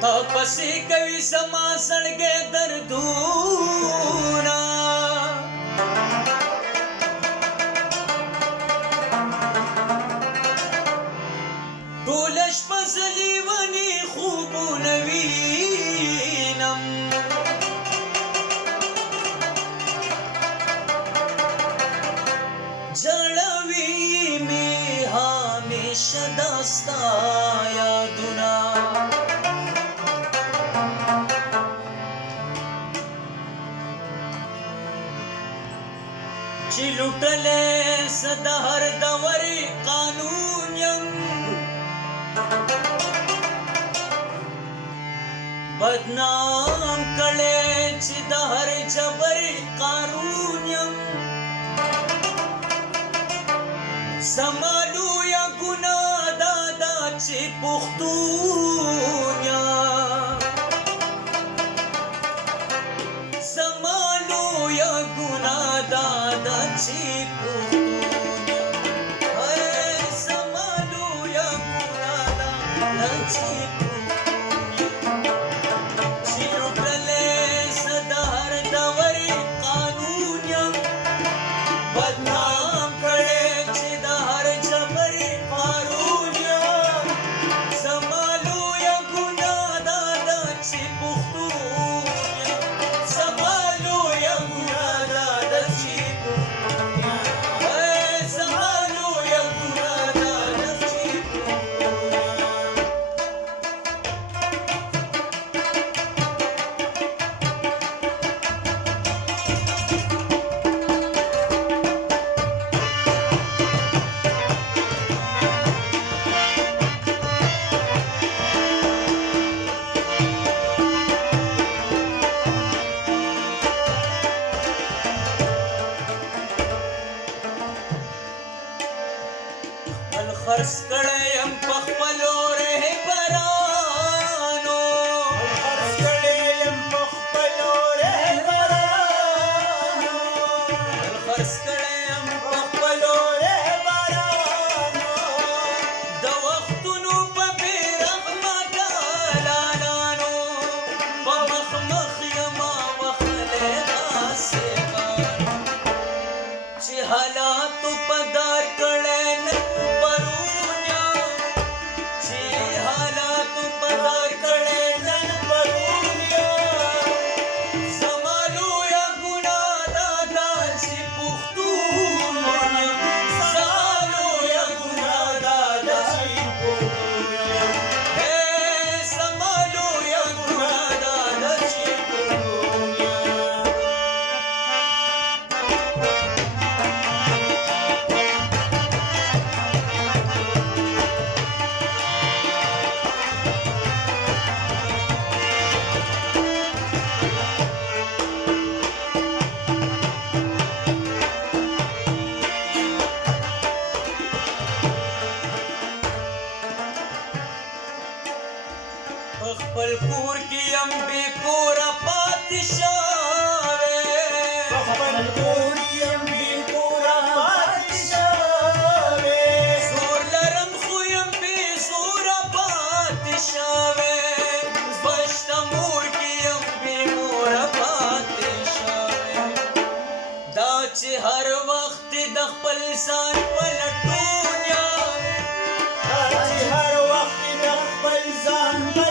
پسې کوي زما زړګی دردونه ټوله شپه زه لیوني خوبونه وینم ژړوي مې همیشه دا ستا یادونه چې لوټلې زه د هر دورې قانون یم بدنام کړې چې د هر جبرې قارون یم زما لویه ګناه دا ده چې پښتون یم زما لویه ګناه دا ده چې پښتون یم زما لویه ګناه دا ده چې خرڅ کړی یم په خپلو رهبرانو خرڅ کړی یم په خپلو رهبرانو خرڅ کړی یم په خپلو رهبرانو د وختونو په بې رحمه دلالانو په مخ مخ یما وخلی داسې چې حالاتو په دار کړی خپل کور کې یم بې کوره پاتې شوی خپل کور کې یم بې کوره پاتې شوی زور لرم خو یم بې زوره پاتې شوی بشته مور کې یم بې موره پاتې شوی دا چې هر وخت د خپل ځان په لټون یم دا چې هر وخت د خپل ځان په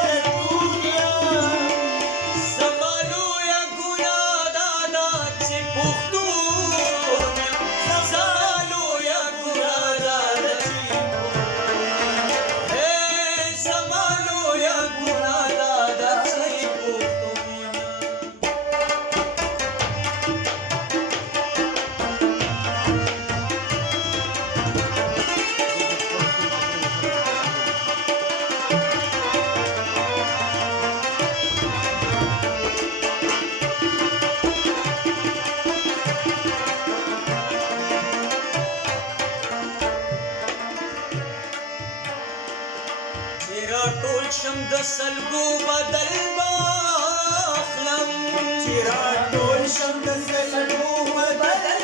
ټول شم د سلګو بدل باخلم چې را ټول شم د سلګو بدل